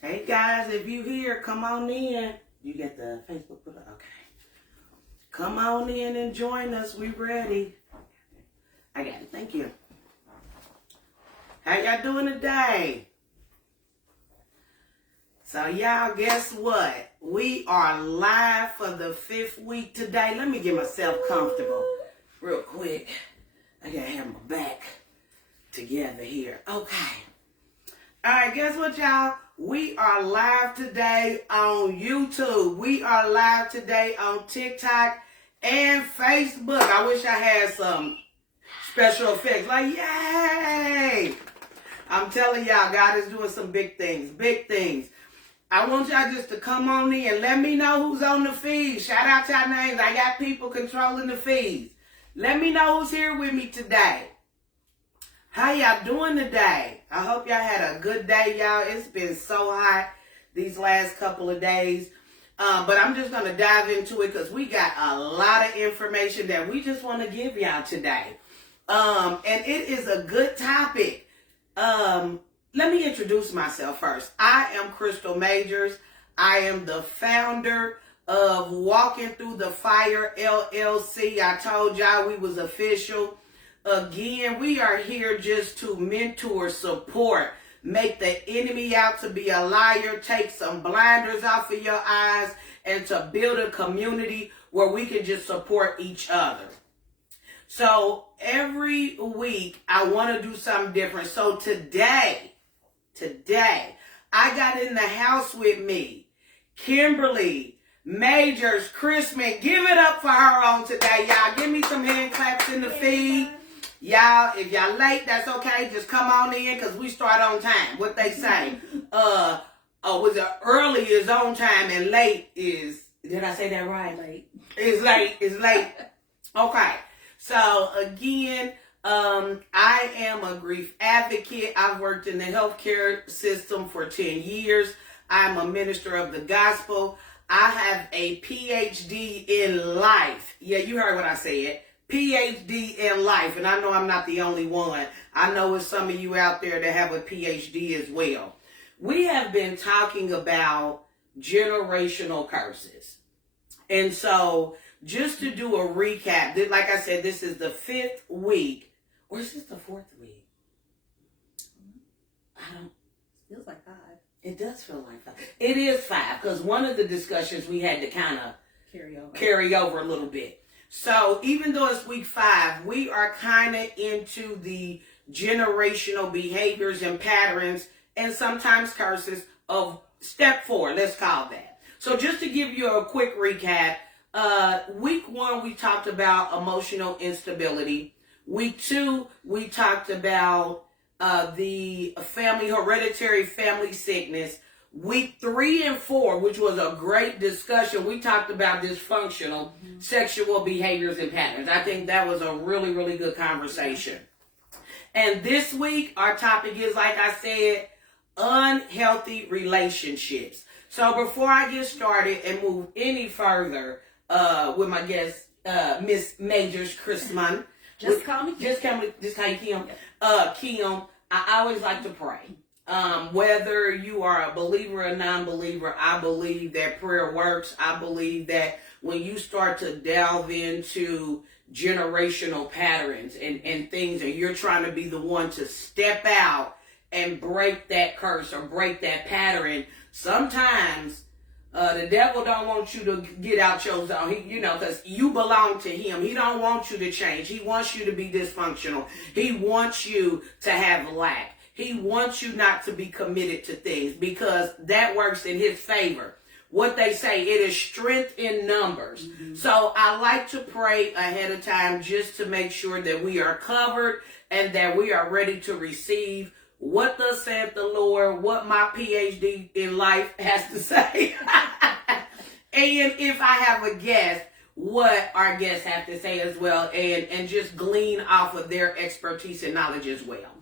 Hey guys, if you here, come on in. You get the Facebook put up? Okay. Come on in and join us. We ready. I got it. Thank you. How y'all doing today? So y'all, guess what? We are live for the 5th week today. Let me get myself comfortable real quick. I gotta have my back together here. Okay. All right, guess what, y'all? We are live today on YouTube. We are live today on TikTok and Facebook. I wish I had some special effects. Like, yay! I'm telling y'all, God is doing some big things. Big things. I want y'all just to come on in and let me know who's on the feed. Shout out to our names. I got people controlling the feeds. Let me know who's here with me today. How y'all doing today? I hope y'all had a good day, y'all. It's been so hot these last couple of days. But I'm just going to dive into it because we got a lot of information that we just want to give y'all today. And it is a good topic. Let me introduce myself first. I am Crystal Majors. I am the founder of Walking Through the Fire LLC. I told y'all we was official. Again, we are here just to mentor, support, make the enemy out to be a liar, take some blinders off of your eyes, and to build a community where we can just support each other. So every week, I want to do something different. So today, I got in the house with me, Kimberly Majors Christmas. Give it up for her on today, y'all. Give me some hand claps in the feed. Y'all, if y'all late, that's okay. Just come on in because we start on time. What they say. Was it early is on time and late is, did I say that right? Late. It's late. It's late. Okay. So again, I am a grief advocate. I've worked in the healthcare system for 10 years. I'm a minister of the gospel. I have a PhD in life. Yeah, you heard what I said. PhD in life. And I know I'm not the only one. I know it's some of you out there that have a PhD as well. We have been talking about generational curses. And so just to do a recap, like I said, this is the 5th week. Or is this the 4th week? Feels like 5. It does feel like 5. It is 5 because one of the discussions we had to kind of carry over a little bit. So even though it's week 5, we are kind of into the generational behaviors and patterns and sometimes curses of step 4, let's call that. So just to give you a quick recap, week 1, we talked about emotional instability. Week 2, we talked about the hereditary family sickness. Week 3 and 4, which was a great discussion, we talked about dysfunctional sexual behaviors and patterns. I think that was a really, really good conversation. And this week, our topic is, like I said, unhealthy relationships. So before I get started and move any further with my guest, Miss Majors Christmas. Just call me Kim. Kim, I always like to pray. Whether you are a believer or non-believer, I believe that prayer works. I believe that when you start to delve into generational patterns and things, and you're trying to be the one to step out and break that curse or break that pattern, sometimes the devil don't want you to get out your zone. Because you belong to him. He don't want you to change. He wants you to be dysfunctional. He wants you to have lack. He wants you not to be committed to things because that works in his favor. What they say, it is strength in numbers. Mm-hmm. So I like to pray ahead of time just to make sure that we are covered and that we are ready to receive what thus saith the Lord, what my PhD in life has to say. And if I have a guest, what our guests have to say as well, and just glean off of their expertise and knowledge as well.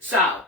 So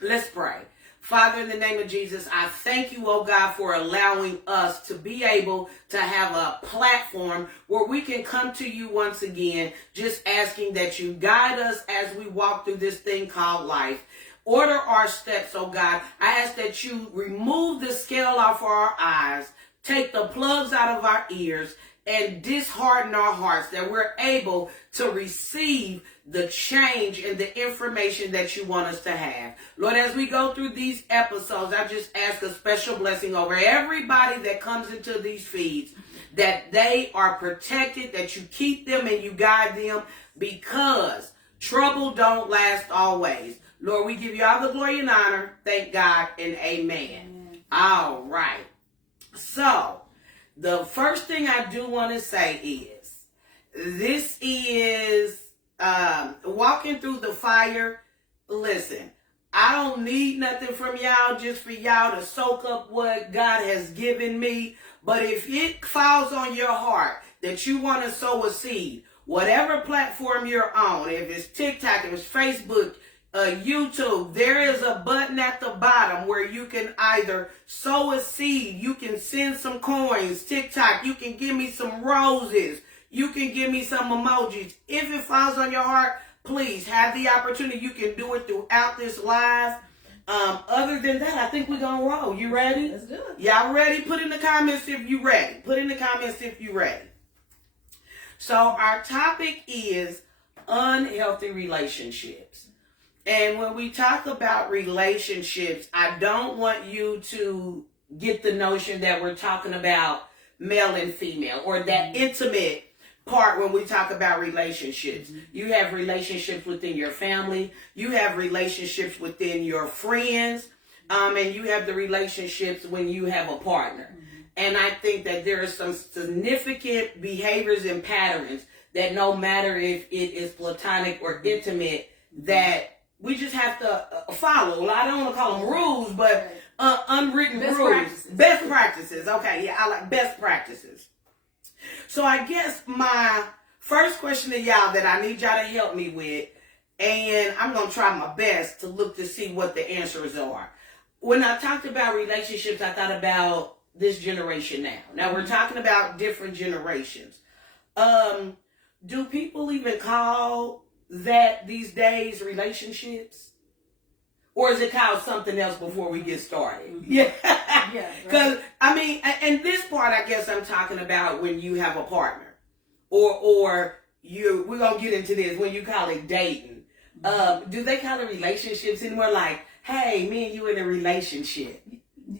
let's pray. Father, in the name of Jesus, I thank you, oh God, for allowing us to be able to have a platform where we can come to you once again, just asking that you guide us as we walk through this thing called life. Order our steps, oh God. I ask that you remove the scale off our eyes, take the plugs out of our ears, and dishearten our hearts, that we're able to receive the change and the information that you want us to have. Lord, as we go through these episodes, I just ask a special blessing over everybody that comes into these feeds, that they are protected, that you keep them and you guide them, because trouble don't last always. Lord, we give you all the glory and honor. Thank God and amen. All right. So, the first thing I do want to say is, this is walking through the fire. Listen, I don't need nothing from y'all just for y'all to soak up what God has given me. But if it falls on your heart that you want to sow a seed, whatever platform you're on, if it's TikTok, if it's Facebook, YouTube, there is a button at the bottom where you can either sow a seed, you can send some coins. TikTok, you can give me some roses, you can give me some emojis. If it falls on your heart, please have the opportunity. You can do it throughout this live. Other than that, I think we're gonna roll. You ready? Let's do it. Y'all ready? Put in the comments if you ready. Put in the comments if you ready. So our topic is unhealthy relationships. And when we talk about relationships, I don't want you to get the notion that we're talking about male and female, or that intimate part when we talk about relationships. You have relationships within your family, you have relationships within your friends, and you have the relationships when you have a partner. And I think that there are some significant behaviors and patterns that, no matter if it is platonic or intimate, that we just have to follow. Well, I don't want to call them rules, but unwritten best rules. Practices. Best practices. Okay, yeah, I like best practices. So I guess my first question to y'all that I need y'all to help me with, and I'm going to try my best to look to see what the answers are. When I talked about relationships, I thought about this generation now. Now we're talking about different generations. Do people even call that these days relationships? Or is it called something else before we get started? Yeah. Yeah. Because, I mean, and this part, I guess I'm talking about when you have a partner. Or we're going to get into this, when you call it dating. Do they call it relationships anymore? Like, hey, me and you in a relationship.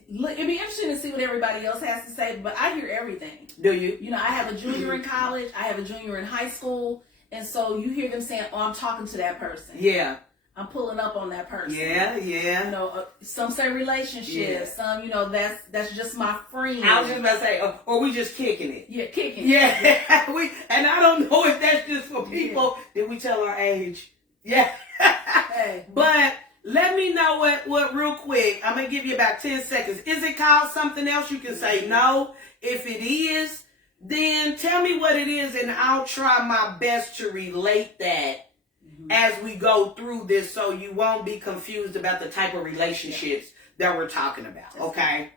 Look, it'd be interesting to see what everybody else has to say, but I hear everything. Do you? You know, I have a junior in college, I have a junior in high school, and so you hear them saying, "Oh, I'm talking to that person. Yeah. I'm pulling up on that person." Yeah. You know, some say relationship, some, you know, that's just my friend. I was just about to say, or we just kicking it. Yeah, kicking. Yeah. And I don't know if that's just for people. Did we tell our age? Yeah. Hey. But let me know what real quick. I'm going to give you about 10 seconds. Is it called something else? You can say no. If it is, then tell me what it is, and I'll try my best to relate that as we go through this, so you won't be confused about the type of relationships that we're talking about. Okay.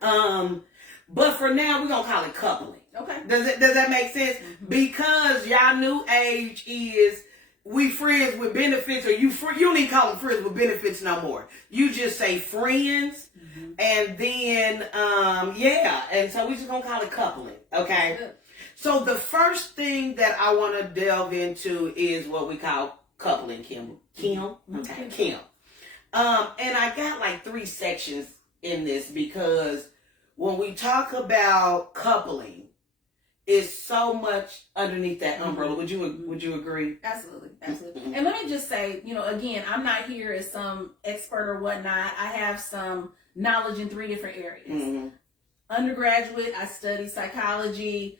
But for now, we're going to call it coupling. Okay. Does that make sense? Because y'all new age is we friends with benefits, or you don't even call them friends with benefits no more. You just say friends, and then and so we just gonna call it coupling. Okay. Good. So the first thing that I want to delve into is what we call coupling, Kim. Okay, Kim. And I got like 3 sections in this, because when we talk about coupling, it's so much underneath that umbrella. Would you agree? Absolutely. And let me just say, you know, again, I'm not here as some expert or whatnot. I have some knowledge in 3 different areas. Undergraduate, I studied psychology.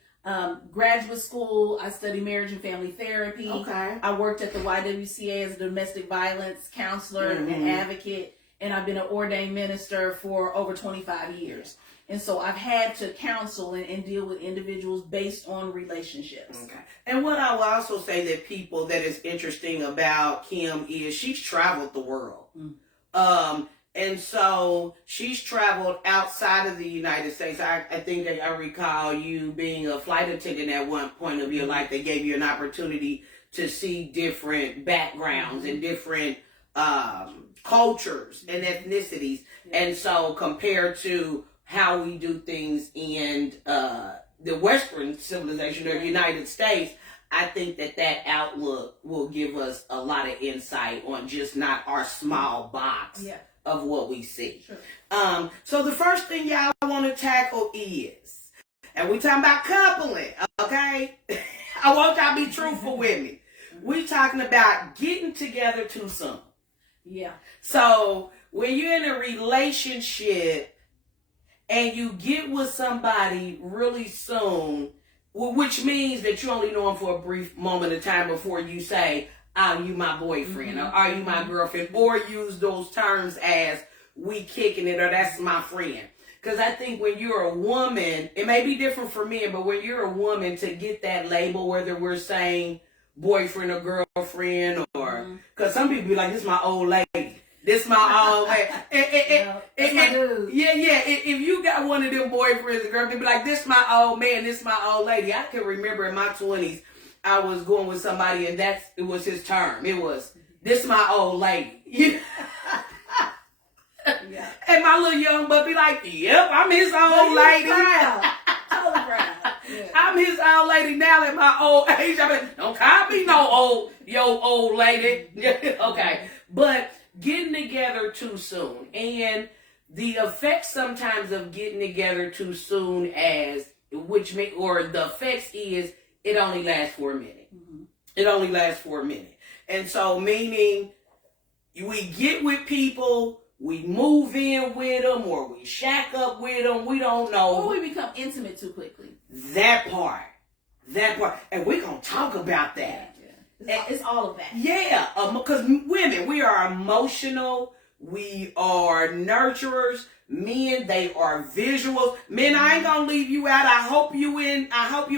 Graduate school, I studied marriage and family therapy. Okay. I worked at the YWCA as a domestic violence counselor and advocate, and I've been an ordained minister for over 25 years. And so I've had to counsel and deal with individuals based on relationships. Okay. And what I will also say that is interesting about Kim is she's traveled the world. And so she's traveled outside of the United States. I think that I recall you being a flight attendant at one point of your life. They gave you an opportunity to see different backgrounds and different cultures and ethnicities. And so compared to how we do things in the Western civilization or the United States, I think that outlook will give us a lot of insight on just not our small box of what we see. Sure. So the first thing y'all want to tackle is, and we talking about coupling, okay? I want y'all to be truthful with me. We talking about getting together too soon. Yeah. So when you're in a relationship and you get with somebody really soon, which means that you only know them for a brief moment of time before you say, are you my boyfriend, or are you my girlfriend, or use those terms as we kicking it, or that's my friend. Because I think when you're a woman, it may be different for men, but when you're a woman, to get that label, whether we're saying boyfriend or girlfriend, or because some people be like, this is my old lady. This my old lady. That's my dude. Yeah. If you got one of them boyfriends and girls, they be like, this my old man, this my old lady. I can remember in my 20s, I was going with somebody and it was his term. It was, this my old lady. Yeah. And my little young butt be like, yep, I'm his old lady. Proud. Totally proud. Yeah. I'm his old lady now at my old age. I mean, don't call me your old lady. Okay. But getting together too soon, and the effect sometimes of getting together too soon the effects is it only lasts for a minute. It only lasts for a minute. And so meaning we get with people, we move in with them, or we shack up with them, we don't know. Or we become intimate too quickly. That part. And we're going to talk about that. It's all of that. Yeah, because women, we are emotional, we are nurturers. Men, they are visuals. Men, I ain't gonna leave you out. I hope you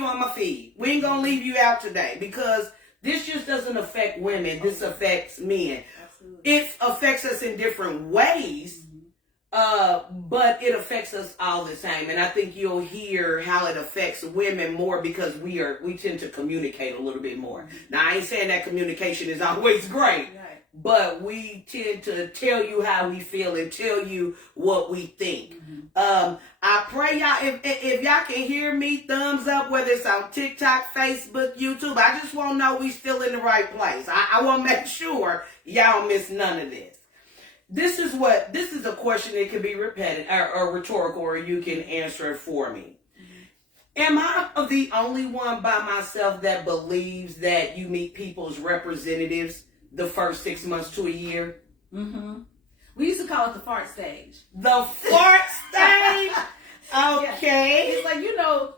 on my feed. We ain't gonna leave you out today, because this just doesn't affect women. This affects men. Absolutely. It affects us in different ways, but it affects us all the same. And I think you'll hear how it affects women more because we tend to communicate a little bit more. Now, I ain't saying that communication is always great, but we tend to tell you how we feel and tell you what we think. I pray y'all, if y'all can hear me, thumbs up, whether it's on TikTok, Facebook, YouTube. I just want to know we still in the right place. I want to make sure y'all miss none of this. This is a question that can be repetitive or rhetorical, or you can answer it for me. Am I the only one by myself that believes that you meet people's representatives the first 6 months to a year? We used to call it the fart stage. The fart stage? Okay. It's like,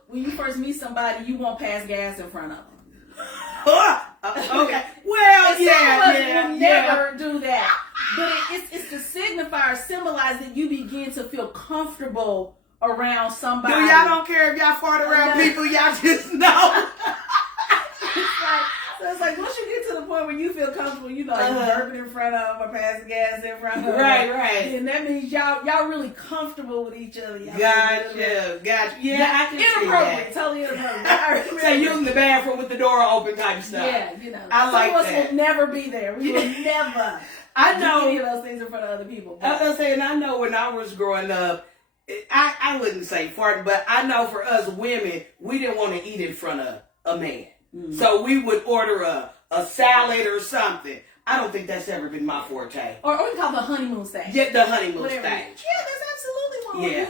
when you first meet somebody, you won't pass gas in front of them. Okay. Well, We'll never do that. But it's to signify or symbolize that you begin to feel comfortable around somebody. Y'all don't care if y'all fart around people, y'all just know. It's like once you get to the point where you feel comfortable, burping in front of them or passing gas in front of them. Right. And that means y'all really comfortable with each other. Gotcha. Yeah, I can inappropriate, see that. totally inappropriate. So using the bathroom with the door open type stuff. Yeah, I like that. Some of us will never be there. We will never. I know do any of those things in front of other people. I was gonna say, and I know when I was growing up, I wouldn't say farting, but I know for us women, we didn't want to eat in front of a man. So we would order a salad or something. I don't think that's ever been my forte. Or we call it the honeymoon stage. Yeah, the honeymoon stage. Yeah, that's absolutely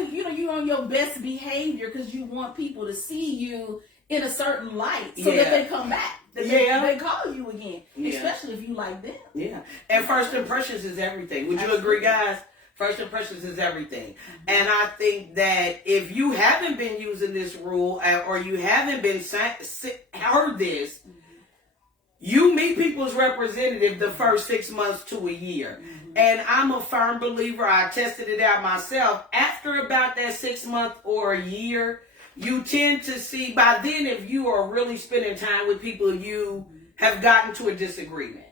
one. You're on your best behavior because you want people to see you in a certain light so that they come back. They call you again. Especially if you like them. Yeah. And first impressions is everything. Would you agree, guys? First impressions is everything. And I think that if you haven't been using this rule or you haven't been heard this, you meet people's representative the first 6 months to a year. And I'm a firm believer, I tested it out myself, after about that 6 month or a year, you tend to see, by then if you are really spending time with people, you have gotten to a disagreement.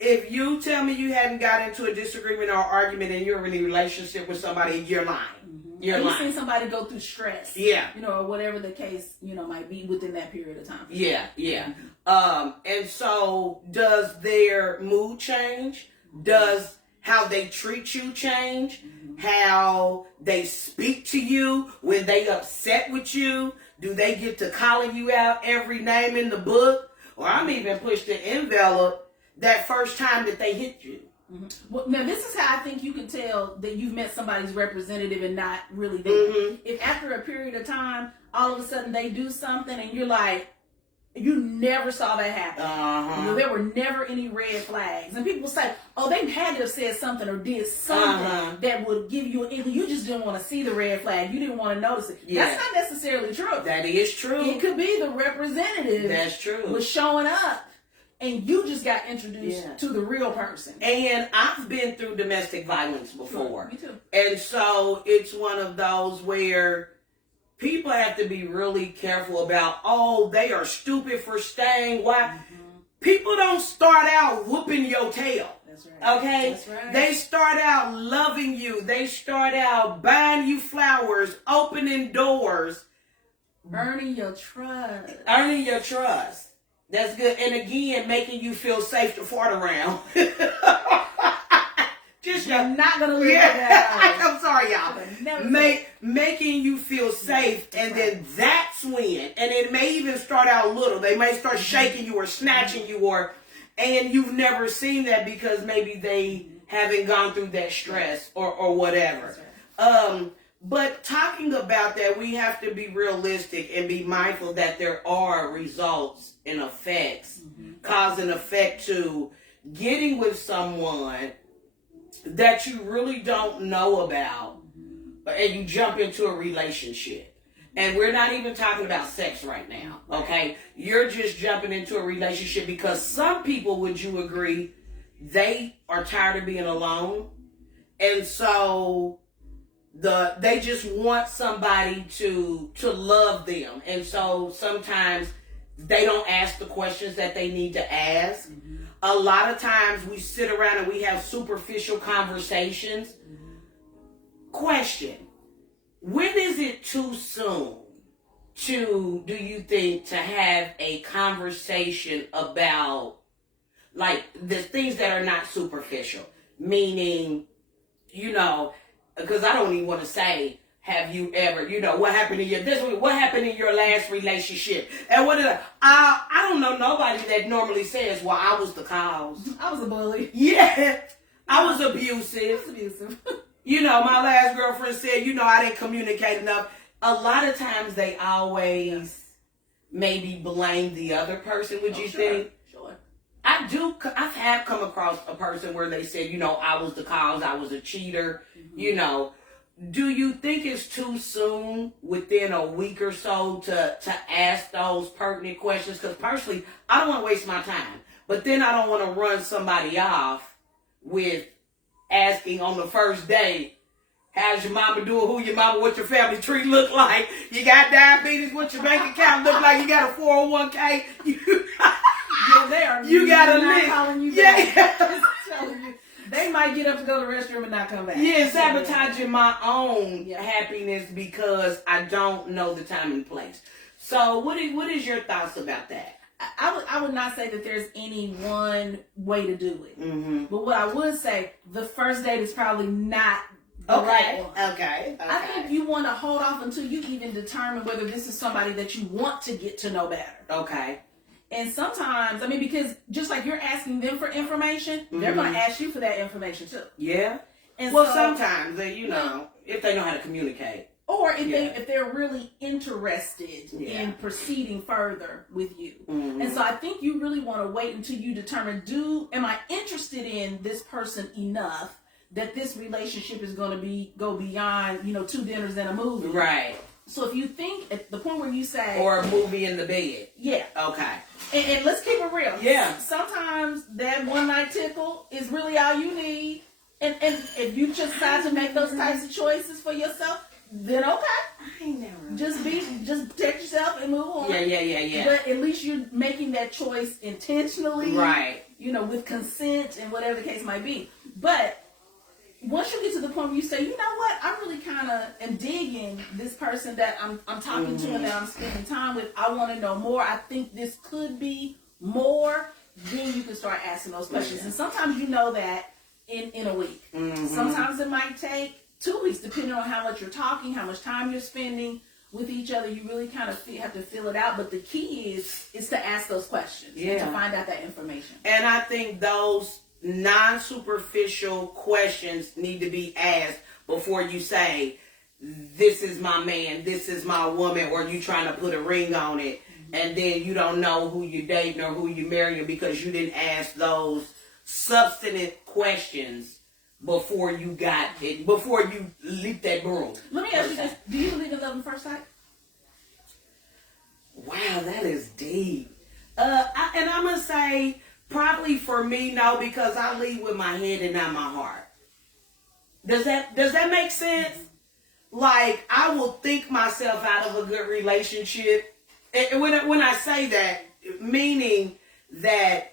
If you tell me you hadn't got into a disagreement or argument and you're in a relationship with somebody, you're lying. You're lying. You've seen somebody go through stress. Yeah. Or whatever the case, might be within that period of time. Yeah. And so does their mood change? Does how they treat you change? How they speak to you when they upset with you? Do they get to calling you out every name in the book? Or I'm even pushed the envelope that first time that they hit you. Well, now this is how I think you can tell that you've met somebody's representative and not really there. If after a period of time, all of a sudden they do something and you're like, you never saw that happen. There were never any red flags. And people say, oh, they had to have said something or did something that would give you an inkling. You just didn't want to see the red flag. You didn't want to notice it. Yeah. That's not necessarily true. That is true. It could be the representative That's true. was showing up and you just got introduced to the real person. And I've been through domestic violence before. Sure, me too. And so it's one of those where people have to be really careful about, oh, they are stupid for staying. Why? People don't start out whooping your tail. That's right. Okay? That's right. They start out loving you. They start out buying you flowers, opening doors. Earning your trust. Earning your trust. That's good. And again, making you feel safe to fart around. You're not going to leave that out. I'm sorry, y'all. Making you feel safe, and then that's when, and it may even start out little. They may start shaking you or snatching you, and you've never seen that because maybe they haven't gone through that stress or whatever. But talking about that, we have to be realistic and be mindful that there are results and effects, cause and effect to getting with someone that you really don't know about, and you jump into a relationship. And we're not even talking about sex right now, okay? You're just jumping into a relationship because some people, would you agree, they are tired of being alone. And so they just want somebody to love them. And so sometimes they don't ask the questions that they need to ask. A lot of times we sit around and we have superficial conversations. Question: when is it too soon do you think, to have a conversation about like the things that are not superficial? Meaning, because I don't even want to say, have you ever, what happened in what happened in your last relationship? And I don't know nobody that normally says, well, I was the cause. I was a bully. Yeah. I was abusive. My last girlfriend said, I didn't communicate enough. A lot of times they always maybe blame the other person, would you think? Sure. I have come across a person where they said, I was the cause, I was a cheater, Do you think it's too soon within a week or so to ask those pertinent questions? Because personally, I don't want to waste my time. But then I don't want to run somebody off with asking on the first date, how's your mama doing? Who your mama? What your family tree look like? You got diabetes? What your bank account look like? You got a 401k? You got a list. Calling you back. They might get up to go to the restroom and not come back. Yeah, sabotaging my own happiness because I don't know the time and place. So what is your thoughts about that? I would not say that there's any one way to do it. But what I would say, the first date is probably not the right one. Okay. I think you want to hold off until you even determine whether this is somebody that you want to get to know better. Okay. And sometimes, because just like you're asking them for information, they're going to ask you for that information too. Yeah. And sometimes they, if they know how to communicate. Or if they're really interested in proceeding further with you. And so I think you really want to wait until you determine, am I interested in this person enough that this relationship is going to go beyond, 2 dinners and a movie. Right. So if you think at the point where you say... Or a movie in the bed. Yeah. Okay. And let's keep it real. Yeah. Sometimes that one night tickle is really all you need. And if you just decide to make those types of choices for yourself, then okay. I ain't never. Just protect yourself and move on. Yeah. But at least you're making that choice intentionally. Right. with consent and whatever the case might be. But once you get to the point where you say, you know what, I really kind of am digging this person that I'm talking to and that I'm spending time with. I want to know more. I think this could be more. Then you can start asking those questions. And sometimes you know that in a week. Sometimes it might take 2 weeks, depending on how much you're talking, how much time you're spending with each other. You really kind of have to fill it out. But the key is to ask those questions and to find out that information. And I think those non-superficial questions need to be asked before you say, this is my man, this is my woman, or you trying to put a ring on it, and then you don't know who you're dating or who you're marrying because you didn't ask those substantive questions before you got it, before you leap that broom. Let me ask you this. Do you believe in love at first sight? Wow, that is deep. And I'm going to say, probably for me, no, because I lead with my head and not my heart. Does that make sense? Like, I will think myself out of a good relationship. And when I say that, meaning that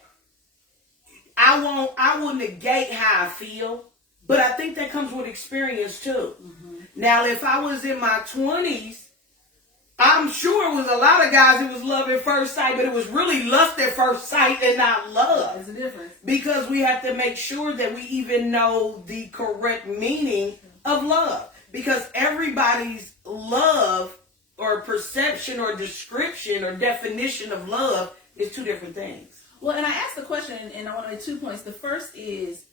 I will negate how I feel, but I think that comes with experience too. Now, if I was in my 20s, I'm sure it was a lot of guys, it was love at first sight, but it was really lust at first sight and not love. There's a difference. Because we have to make sure that we even know the correct meaning of love. Because everybody's love or perception or description or definition of love is two different things. Well, and I asked the question, and I want to make 2 points. The first is,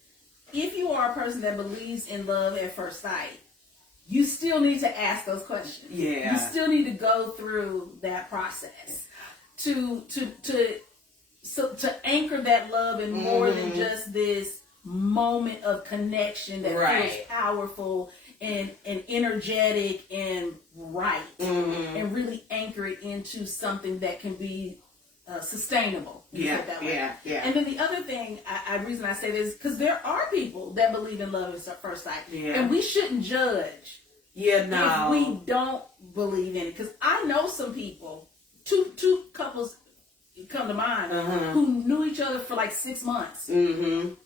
if you are a person that believes in love at first sight, you still need to ask those questions. Yeah. You still need to go through that process to anchor that love in more than just this moment of connection that feels powerful and energetic and right, and really anchor it into something that can be sustainable. Yeah. And then the other thing, reason I say this, because there are people that believe in love at first sight, and we shouldn't judge. If we don't believe in it, because I know some people, two couples come to mind who knew each other for like 6 months, and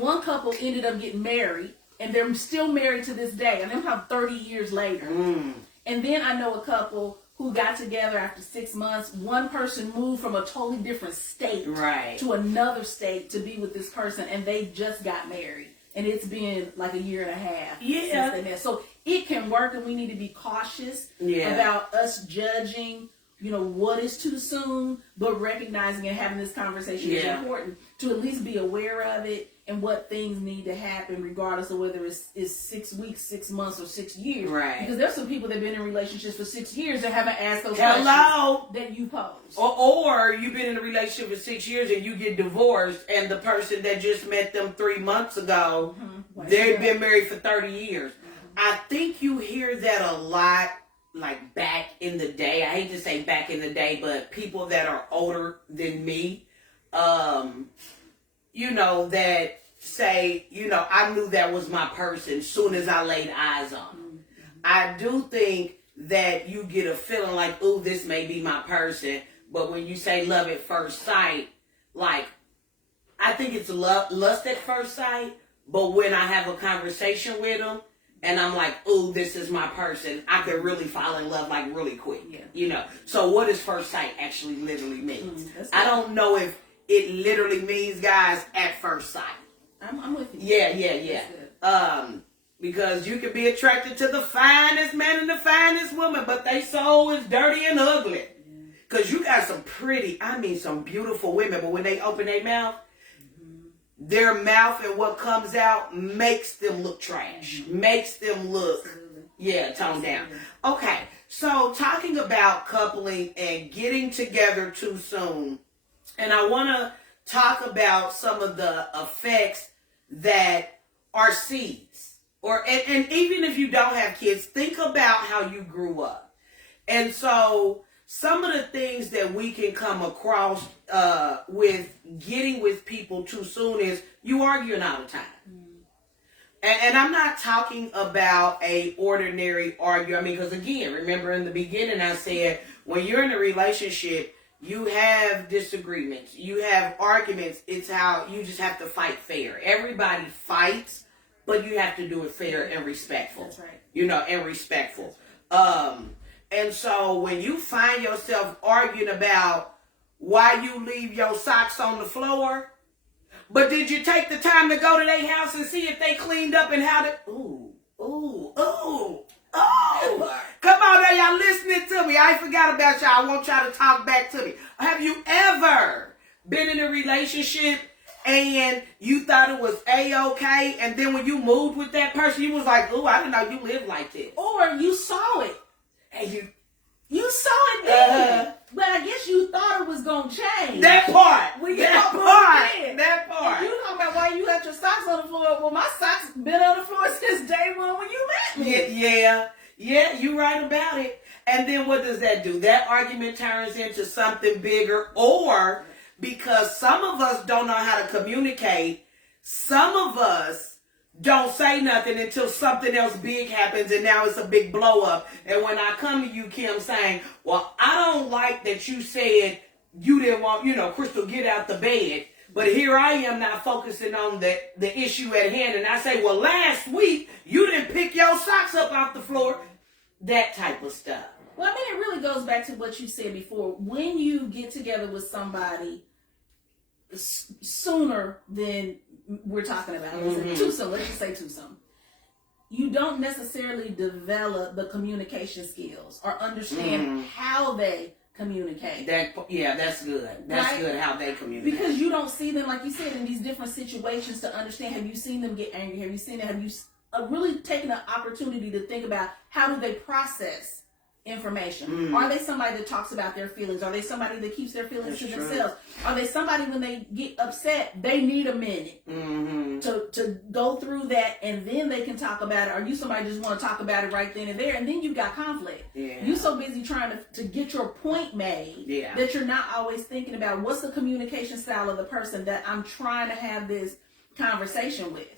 one couple ended up getting married, and they're still married to this day, and they're about 30 years later. And then I know a couple who got together after 6 months. One person moved from a totally different state to another state to be with this person, and they just got married. And it's been like a year and a half since they met. So it can work, and we need to be cautious about us judging, what is too soon, but recognizing and having this conversation is important to at least be aware of it and what things need to happen, regardless of whether it's 6 weeks, 6 months, or 6 years. Because there's some people that have been in relationships for 6 years that haven't asked those questions that you posed. Or you've been in a relationship for 6 years and you get divorced, and the person that just met them 3 months ago, they've been married for 30 years. I think you hear that a lot, like back in the day. I hate to say back in the day, but people that are older than me, that say, I knew that was my person soon as I laid eyes on them. I do think that you get a feeling like, ooh, this may be my person. But when you say love at first sight, like, I think it's lust at first sight. But when I have a conversation with them and I'm like, ooh, this is my person, I could really fall in love like really quick. So what does first sight actually literally mean? I don't know if it literally means, guys, at first sight. I'm with you. Yeah. Because you can be attracted to the finest man and the finest woman, but they soul is dirty and ugly. Because you got some beautiful women, but when they open their mouth, their mouth and what comes out makes them look trash. Makes them look, toned down. Okay, so talking about coupling and getting together too soon, and I want to talk about some of the effects that are seeds. And even if you don't have kids, think about how you grew up. And so some of the things that we can come across with getting with people too soon is you arguing all the time. And I'm not talking about a ordinary argument. Because again, remember in the beginning I said, when you're in a relationship, You have disagreements. You have arguments. It's how you just have to fight fair. Everybody fights, but you have to do it fair and respectful. That's right. And respectful. And so when you find yourself arguing about why you leave your socks on the floor, but did you take the time to go to their house and see if they cleaned up and how to... Come on now, y'all listening to me. I ain't forgot about y'all. I want y'all to talk back to me. Have you ever been in a relationship and you thought it was A-okay, and then when you moved with that person, you was like, I didn't know you lived like this. Or you saw it. And you saw it then. But I guess you thought it was going to change. That part. That part. You talking about why you left your socks on the floor. Well, my socks been on the floor since day one when you met me. Yeah, you right about it. And then what does that do? That argument turns into something bigger, or because some of us don't know how to communicate, some of us don't say nothing until something else big happens, and now it's a big blow up. And when I come to you, Kim, saying, well, I don't like that you said you didn't want, Crystal, get out the bed. But here I am now focusing on the issue at hand. And I say, well, last week, you didn't pick your socks up off the floor. That type of stuff. Well, I mean, it really goes back to what you said before. When you get together with somebody sooner than we're talking about, too soon, let's just say too soon, you don't necessarily develop the communication skills or understand how they communicate. That's good. That's good how they communicate. Because you don't see them, like you said, in these different situations to understand. Have you seen them get angry? Have you really taken an opportunity to think about how do they process information? Are they somebody that talks about their feelings? Are they somebody that keeps their feelings to themselves? Are they somebody when they get upset, they need a minute to go through that and then they can talk about it? Are you somebody just want to talk about it right then and there, and then you've got conflict? You're so busy trying to get your point made that you're not always thinking about what's the communication style of the person that I'm trying to have this conversation with.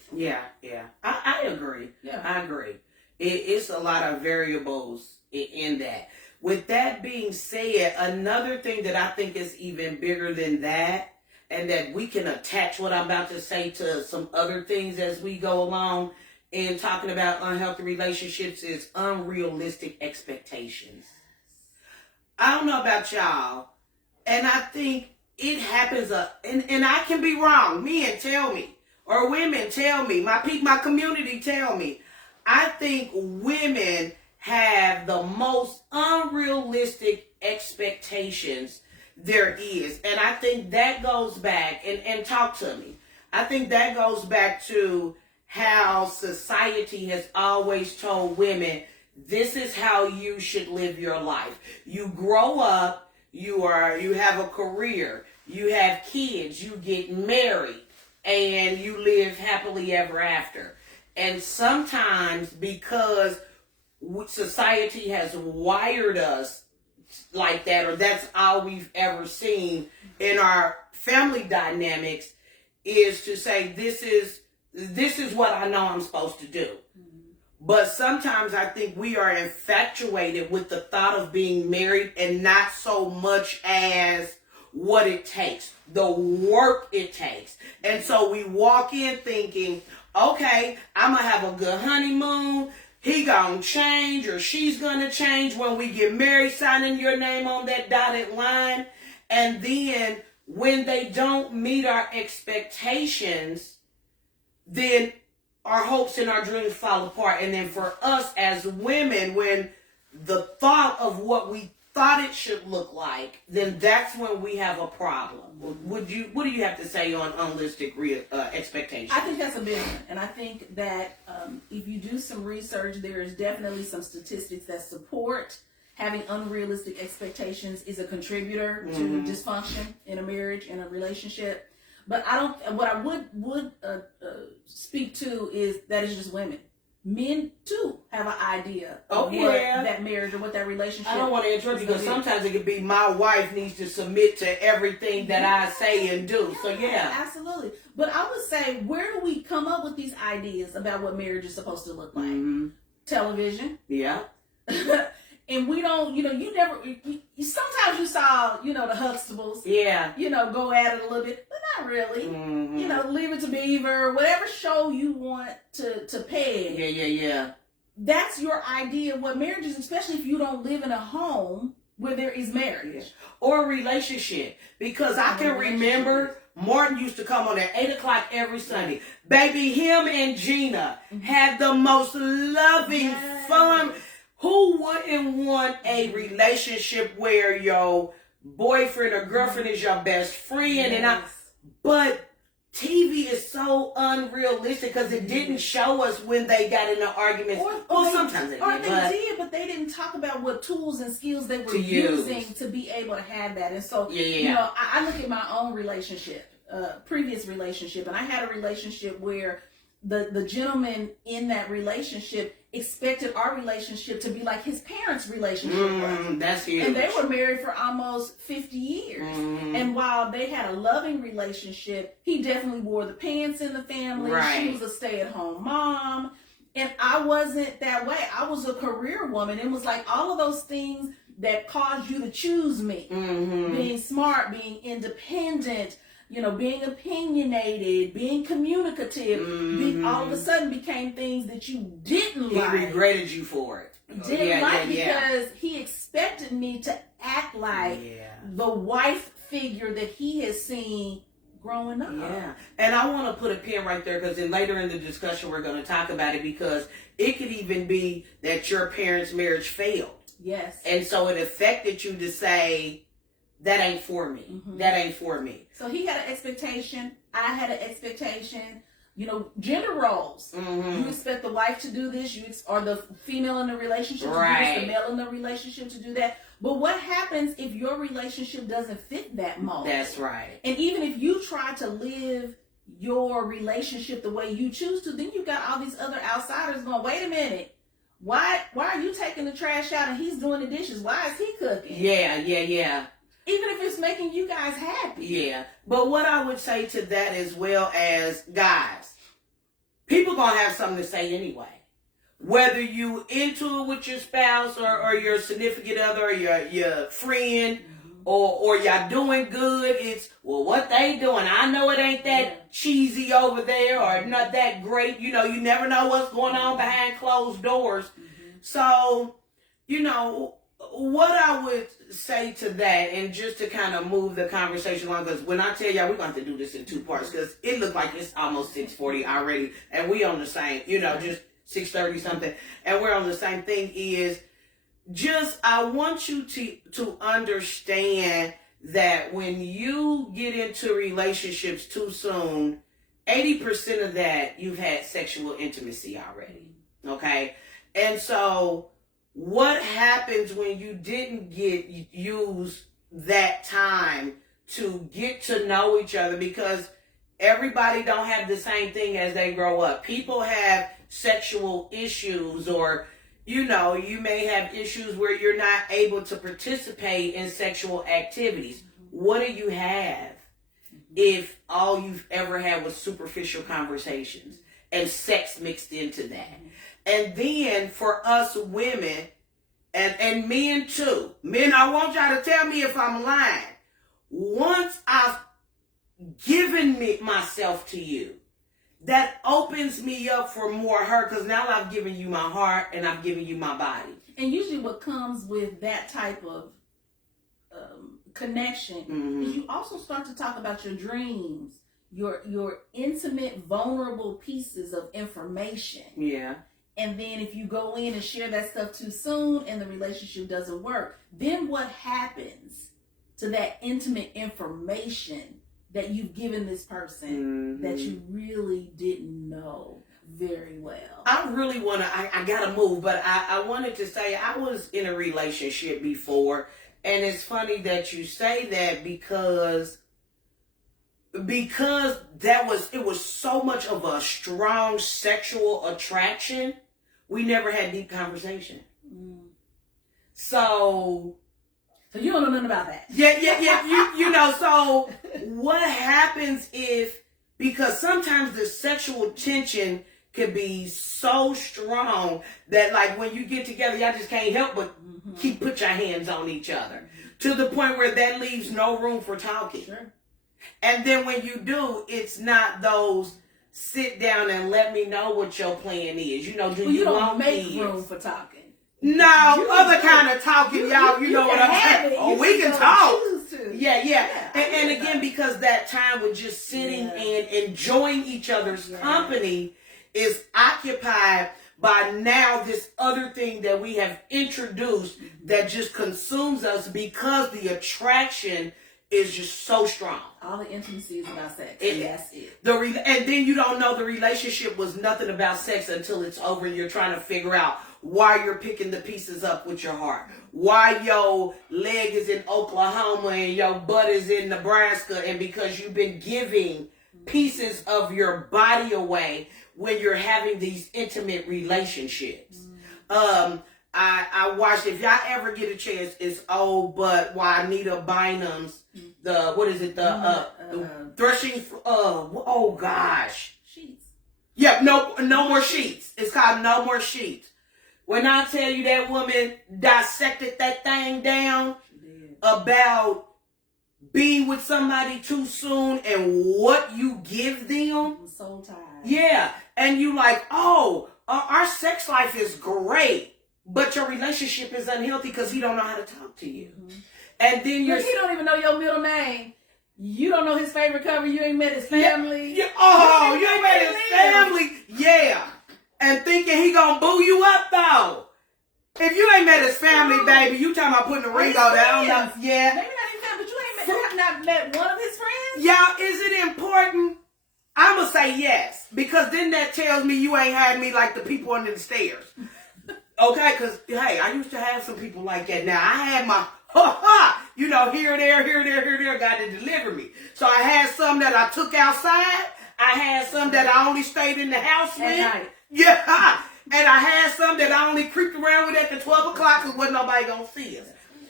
I agree. I agree. It's a lot of variables in that. With that being said, another thing that I think is even bigger than that, and that we can attach what I'm about to say to some other things as we go along in talking about unhealthy relationships, is unrealistic expectations. I don't know about y'all, and I think it happens, and I can be wrong. Men tell me, or women tell me, my community tell me. I think women have the most unrealistic expectations there is. And I think that goes back, and talk to me, I think that goes back to how society has always told women, this is how you should live your life. You grow up, you have a career, you have kids, you get married, and you live happily ever after. And sometimes because society has wired us like that, or that's all we've ever seen in our family dynamics, is to say, this is what I know I'm supposed to do. But sometimes I think we are infatuated with the thought of being married, and not so much as what it takes, the work it takes. And so we walk in thinking, okay, I'm going to have a good honeymoon. He going to change, or she's going to change when we get married, signing your name on that dotted line. And then when they don't meet our expectations, then our hopes and our dreams fall apart. And then for us as women, when the thought of what we thought it should look like, then that's when we have a problem. What do you have to say on unrealistic expectations? I think that's a big one. And I think that if you do some research, there is definitely some statistics that support having unrealistic expectations is a contributor to dysfunction in a marriage, in a relationship. But what I would speak to is that it's just women. Men too have an idea of what that marriage or what that relationship. I don't want to interrupt you, because sometimes it could be my wife needs to submit to everything that I say and do. So absolutely. But I would say, where do we come up with these ideas about what marriage is supposed to look like? Television. Yeah. And we don't, sometimes you saw, the Huxtables, Yeah. Go at it a little bit, but not really. Mm-hmm. Leave It to Beaver, whatever show you want to peg. Yeah. That's your idea of what marriage is, especially if you don't live in a home where there is marriage. Or a relationship. Because I can remember Martin used to come on at 8 o'clock every Sunday. Baby, him and Gina had the most loving fun. Who wouldn't want a relationship where your boyfriend or girlfriend is your best friend? But TV is so unrealistic because it didn't show us when they got into arguments. Sometimes they did, but they didn't talk about what tools and skills they were using to be able to have that. And so, I look at my own relationship, previous relationship, and I had a relationship where the gentleman in that relationship expected our relationship to be like his parents' relationship was. That's huge. And they were married for almost 50 years. And while they had a loving relationship, he definitely wore the pants in the family. Right. She was a stay-at-home mom. And I wasn't that way. I was a career woman. It was like all of those things that caused you to choose me. Being smart, being independent, being opinionated, being communicative, all of a sudden became things that you didn't like. He regretted you for it. Because he expected me to act like the wife figure that he has seen growing up. Yeah. And I want to put a pin right there because then later in the discussion we're going to talk about it because it could even be that your parents' marriage failed. Yes. And so it affected you to say, that ain't for me. That ain't for me. So he had an expectation. I had an expectation. Gender roles. You expect the wife to do this, or the female in the relationship to do this, the male in the relationship to do that. But what happens if your relationship doesn't fit that mold? That's right. And even if you try to live your relationship the way you choose to, then you got all these other outsiders going, wait a minute. Why are you taking the trash out and he's doing the dishes? Why is he cooking? Yeah. Even if it's making you guys happy. Yeah. But what I would say to that as well as, guys, people going to have something to say anyway. Whether you into it with your spouse or your significant other or your friend or y'all doing good, it's, well, what they doing? I know it ain't that cheesy over there or not that great. You never know what's going on behind closed doors. So, what I would say to that, and just to kind of move the conversation along, because when I tell y'all we're going to have to do this in 2 parts, because it looked like it's almost 6:40 already, and we on the same, just 6:30 something, and we're on the same thing, is just I want you to understand that when you get into relationships too soon, 80% of that you've had sexual intimacy already, okay? And so what happens when you didn't use that time to get to know each other? Because everybody don't have the same thing as they grow up. People have sexual issues, or you may have issues where you're not able to participate in sexual activities. What do you have if all you've ever had was superficial conversations and sex mixed into that? And then for us women, and men too, I want y'all to tell me if I'm lying. Once I've given myself to you, that opens me up for more hurt, because now I've given you my heart and I've given you my body. And usually what comes with that type of connection is you also start to talk about your dreams, your intimate, vulnerable pieces of information. Yeah. And then if you go in and share that stuff too soon and the relationship doesn't work, then what happens to that intimate information that you've given this person that you really didn't know very well? I really want to, I got to move, but I wanted to say I was in a relationship before, and it's funny that you say that because it was so much of a strong sexual attraction, we never had deep conversation. So you don't know nothing about that. Yeah. So what happens because sometimes the sexual tension could be so strong that like when you get together, y'all just can't help but put your hands on each other to the point where that leaves no room for talking. Sure. And then when you do, it's not those sit down and let me know what your plan is. You know, you don't make room for talking. No, other kind of talking, y'all. You know what I'm saying? Oh, we can talk. Yeah. And again, because that time with just sitting and enjoying each other's company is occupied by now this other thing that we have introduced that just consumes us because the attraction is just so strong. All the intimacy is about sex. And that's it. And then you don't know the relationship was nothing about sex until it's over and you're trying to figure out why you're picking the pieces up with your heart. Why your leg is in Oklahoma and your butt is in Nebraska, and because you've been giving pieces of your body away when you're having these intimate relationships. I watched, if y'all ever get a chance, it's old, but Juanita Bynum's, the threshing, oh gosh. Sheets. Yep, no more sheets. It's called No More Sheets. When I tell you that woman dissected that thing down about being with somebody too soon and what you give them. I'm so tired. Yeah. And you like, oh, our sex life is great, but your relationship is unhealthy because he don't know how to talk to you. And then he don't even know your middle name. You don't know his favorite cover. You ain't met his family. You ain't met his family. Yeah. And thinking he gonna boo you up though. If you ain't met his family, baby, you talking about putting a ring on that. Maybe not even that, but you have not met one of his friends? Y'all, is it important? I'm gonna say yes. Because then that tells me you ain't had me like the people under the stairs. Okay, because, hey, I used to have some people like that. Now, I had my, here, there, got to deliver me. So I had some that I took outside. I had some that I only stayed in the house with. At night. Yeah. And I had some that I only creeped around with at the 12 o'clock because wasn't nobody going to see us.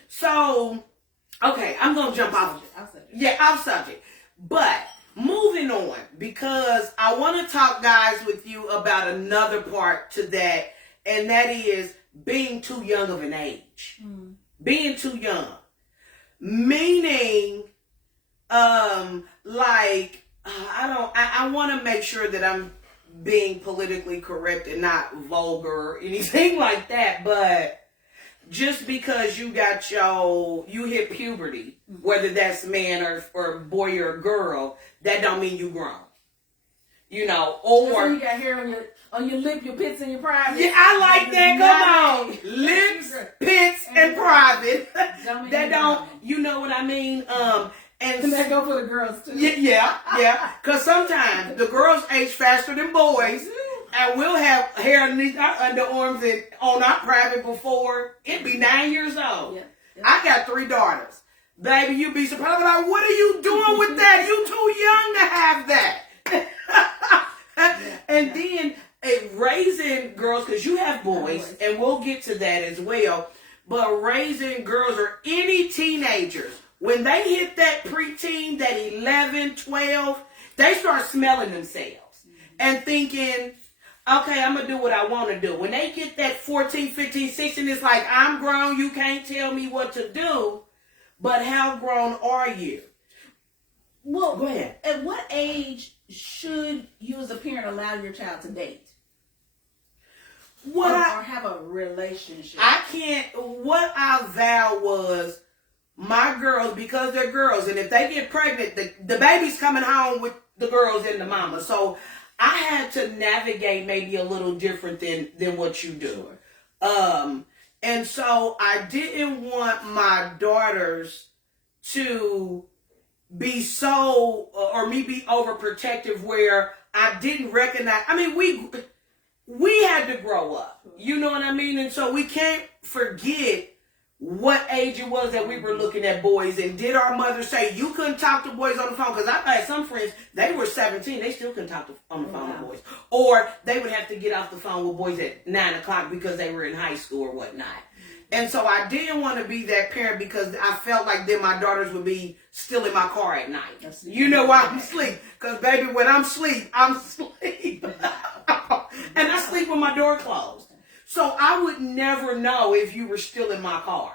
So, okay, I'm going to jump off. Off subject. But moving on, because I want to talk, guys, with you about another part to that, and that is being too young of an age. Being too young. Meaning, I want to make sure that I'm being politically correct and not vulgar or anything like that, but just because you hit puberty, whether that's man or boy or girl, that don't mean you grown. Or you got hair on your lip, your pits, and your private. Yeah, I like that. Come on. Lips, pits, and private. That don't, you know what I mean? And that go for the girls too. Yeah. Because sometimes the girls age faster than boys, and we'll have hair underneath our underarms and on our private before it be 9 years old. Yeah. I got 3 daughters. Baby, you'd be surprised. Like, what are you doing with that? You too young to have that. And then raising girls, because you have boys, and we'll get to that as well, but raising girls or any teenagers, when they hit that preteen, that 11, 12, they start smelling themselves and thinking, okay, I'm going to do what I want to do. When they get that 14, 15, 16, it's like, I'm grown, you can't tell me what to do, but how grown are you? Well, go ahead. At what age should you as a parent allow your child to date? Or have a relationship? What I vowed was my girls, because they're girls, and if they get pregnant, the baby's coming home with the girls and the mama. So I had to navigate maybe a little different than what you do. Sure. And so I didn't want my daughters to be so, or me be overprotective where I didn't recognize. I mean, we had to grow up. You know what I mean? And so we can't forget what age it was that we were looking at boys, and did our mother say you couldn't talk to boys on the phone? Because I've had some friends, they were 17, they still couldn't talk on the phone with boys. Or they would have to get off the phone with boys at 9 o'clock because they were in high school or whatnot. And so I didn't want to be that parent because I felt like then my daughters would be still in my car at night. You know why I'm asleep? Because baby, when I'm asleep, I'm asleep. door closed. So I would never know if you were still in my car.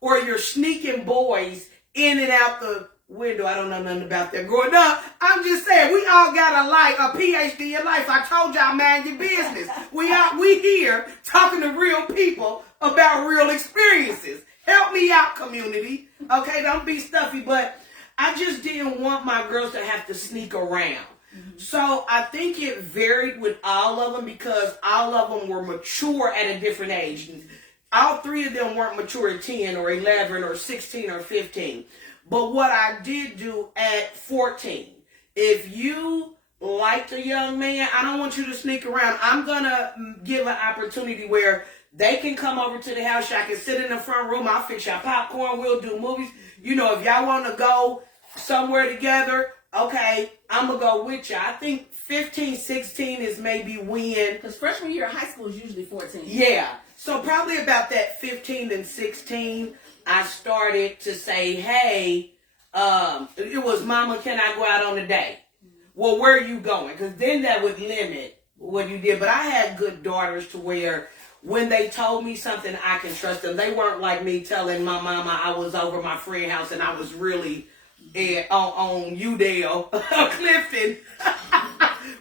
Or you're sneaking boys in and out the window. I don't know nothing about that growing up. I'm just saying, we all got a PhD in life. I told y'all, mind your business. We here talking to real people about real experiences. Help me out, community. Okay, don't be stuffy, but I just didn't want my girls to have to sneak around. So I think it varied with all of them because all of them were mature at a different age. All three of them weren't mature at 10 or 11 or 16 or 15. But what I did do at 14, if you liked a young man, I don't want you to sneak around. I'm going to give an opportunity where they can come over to the house. Y'all can sit in the front room. I'll fix y'all popcorn. We'll do movies. You know, if y'all want to go somewhere together, okay, I'm going to go with you. I think 15, 16 is maybe when. Because freshman year of high school is usually 14. Yeah. So probably about that 15 and 16, I started to say, hey, it was, Mama, can I go out on a date? Well, where are you going? Because then that would limit what you did. But I had good daughters to where when they told me something, I can trust them. They weren't like me telling my mama I was over my friend's house and I was really on Udale, Clifton,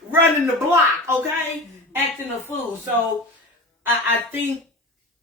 running the block, okay? Acting a fool. So I think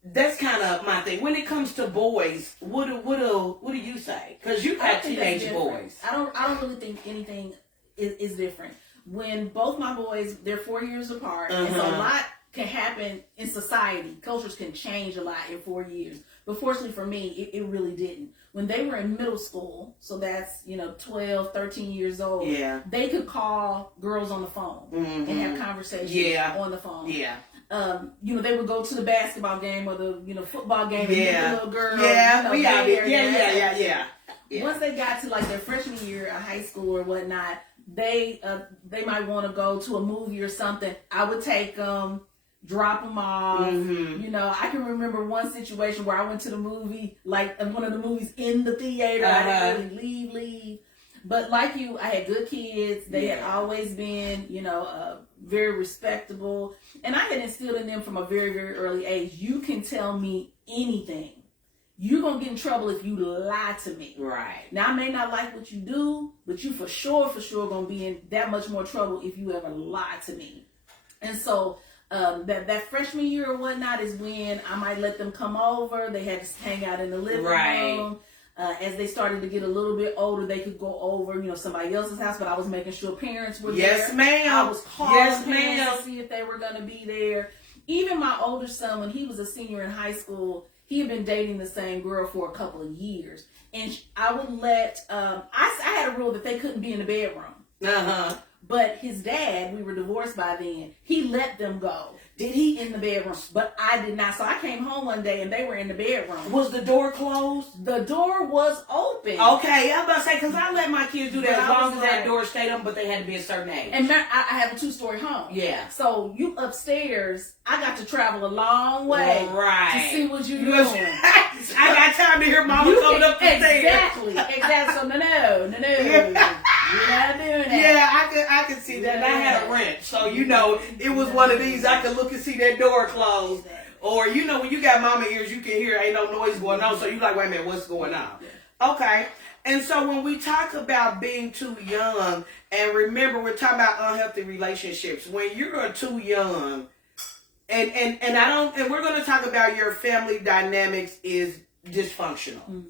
that's kind of my thing. When it comes to boys, what do you say? Because you got teenage boys. I don't really think anything is different. When both my boys, they're 4 years apart, and so a lot can happen in society. Cultures can change a lot in 4 years. But fortunately for me, it really didn't. When they were in middle school, so that's, 12, 13 years old, they could call girls on the phone and have conversations on the phone. Yeah. They would go to the basketball game or the football game and meet the little girl. Yeah, we out there. Yeah. Once they got to like their freshman year of high school or whatnot, they might want to go to a movie or something. I would take them, drop them off. I can remember one situation where I went to the movie, like one of the movies in the theater. I didn't really leave. But like you, I had good kids. They had always been, very respectable. And I had instilled in them from a very, very early age, you can tell me anything. You're going to get in trouble if you lie to me. Right. Now, I may not like what you do, but you for sure going to be in that much more trouble if you ever lie to me. And so that freshman year or whatnot is when I might let them come over. They had to hang out in the living room. As they started to get a little bit older, they could go over, somebody else's house, but I was making sure parents were there. Yes, ma'am. I was calling parents to see if they were going to be there. Even my older son, when he was a senior in high school, he had been dating the same girl for a couple of years. And I would let, I had a rule that they couldn't be in the bedroom. But his dad, we were divorced by then, he let them go. Did he? In the bedroom. But I did not. So I came home one day and they were in the bedroom. Was the door closed? The door was open. Okay, I was about to say, because I let my kids do that as long as that door stayed open, but they had to be a certain age. And I have a 2-story home. Yeah. So you upstairs, I got to travel a long way to see what you're doing. I got time to hear Mama coming up the stairs. Exactly. So no. You're not doing that. Yeah, I could see that. And I had a wrench. So, it was one of these. I could look and see that door closed. Or, when you got mama ears, you can hear ain't no noise going on. So, you're like, wait a minute, what's going on? Okay. And so, when we talk about being too young, and remember, we're talking about unhealthy relationships. When you're too young, and we're going to talk about your family dynamics is dysfunctional.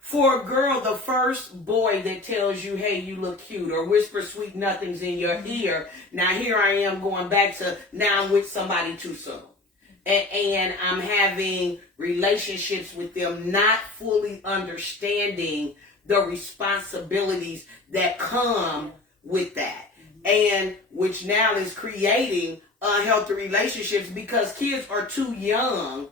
For a girl, the first boy that tells you, hey, you look cute, or whispers sweet nothings in your ear, now here I am going back to, now I'm with somebody too soon. And I'm having relationships with them, not fully understanding the responsibilities that come with that. And which now is creating unhealthy relationships because kids are too young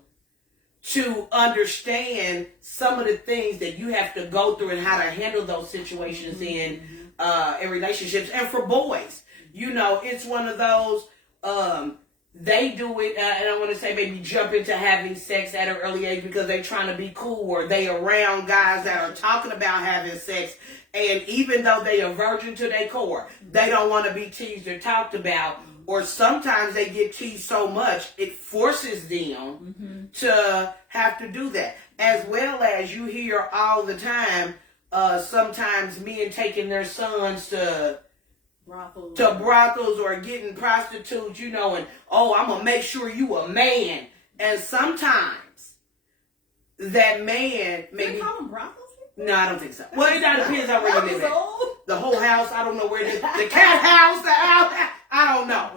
to understand some of the things that you have to go through and how to handle those situations in relationships. And for boys, it's one of those, they do it, and I want to say maybe jump into having sex at an early age because they're trying to be cool, or they around guys that are talking about having sex. And even though they are virgin to their core, they don't want to be teased or talked about. or sometimes they get teased so much it forces them to have to do that. As well as you hear all the time, sometimes men taking their sons to brothels or getting prostitutes, you know, and I'm gonna make sure you a man. And sometimes that man maybe. They call them brothels? No, I don't think so. Well, it depends on where you live at. The whole house, I don't know where the cat house, the house, I don't know.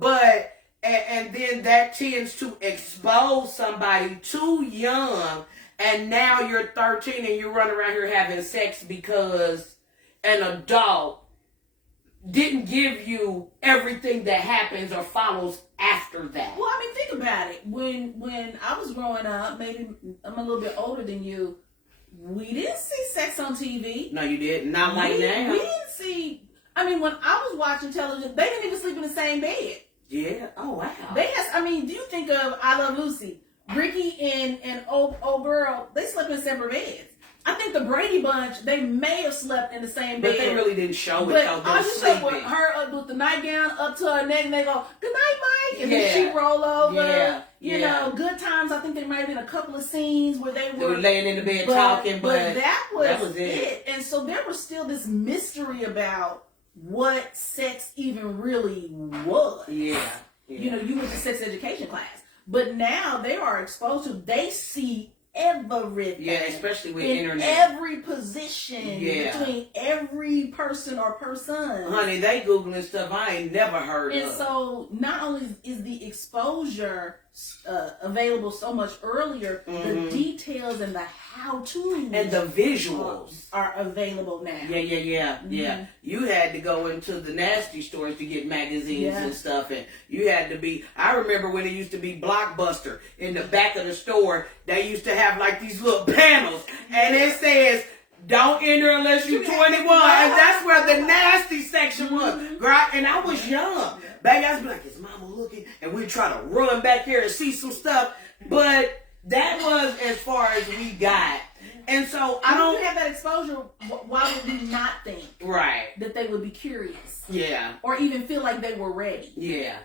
But and then that tends to expose somebody too young, and now you're 13 and you run around here having sex because an adult didn't give you everything that happens or follows after that. Well, I mean, think about it. When I was growing up, maybe I'm a little bit older than you, we didn't see sex on TV. No, you didn't. Not like now. We didn't see. I mean, when I was watching television, they didn't even sleep in the same bed. Yeah. Oh wow. Do you think of I Love Lucy? Ricky and old girl, they slept in separate beds. I think the Brady Bunch, they may have slept in the same bed. But they really didn't show it. But I just saw with her with the nightgown up to her neck, and they go, "Good night, Mike," and then she roll over. Yeah. You know, Good Times. I think there might have been a couple of scenes where they were laying in the bed talking, but that was it. And so there was still this mystery about what sex even really was. Yeah. You know, you went to sex education class, but now they are exposed to. They see everything. Yeah, especially with in internet. Every position between every person or person. Honey, they Googling stuff I ain't never heard of. And so not only is the exposure available so much earlier, the details and the how-to and the visuals are available now. Yeah. You had to go into the nasty stores to get magazines and stuff, and you had to be. I remember when it used to be Blockbuster in the back of the store. They used to have like these little panels, and it says, "Don't enter unless you're 21." And that's where the nasty section was. Right? And I was young. Back I was like, "Is mama looking?" And we'd try to run back here and see some stuff. But that was as far as we got. And so I don't have that exposure. Why would we not think that they would be curious? Yeah. Or even feel like they were ready? Yeah.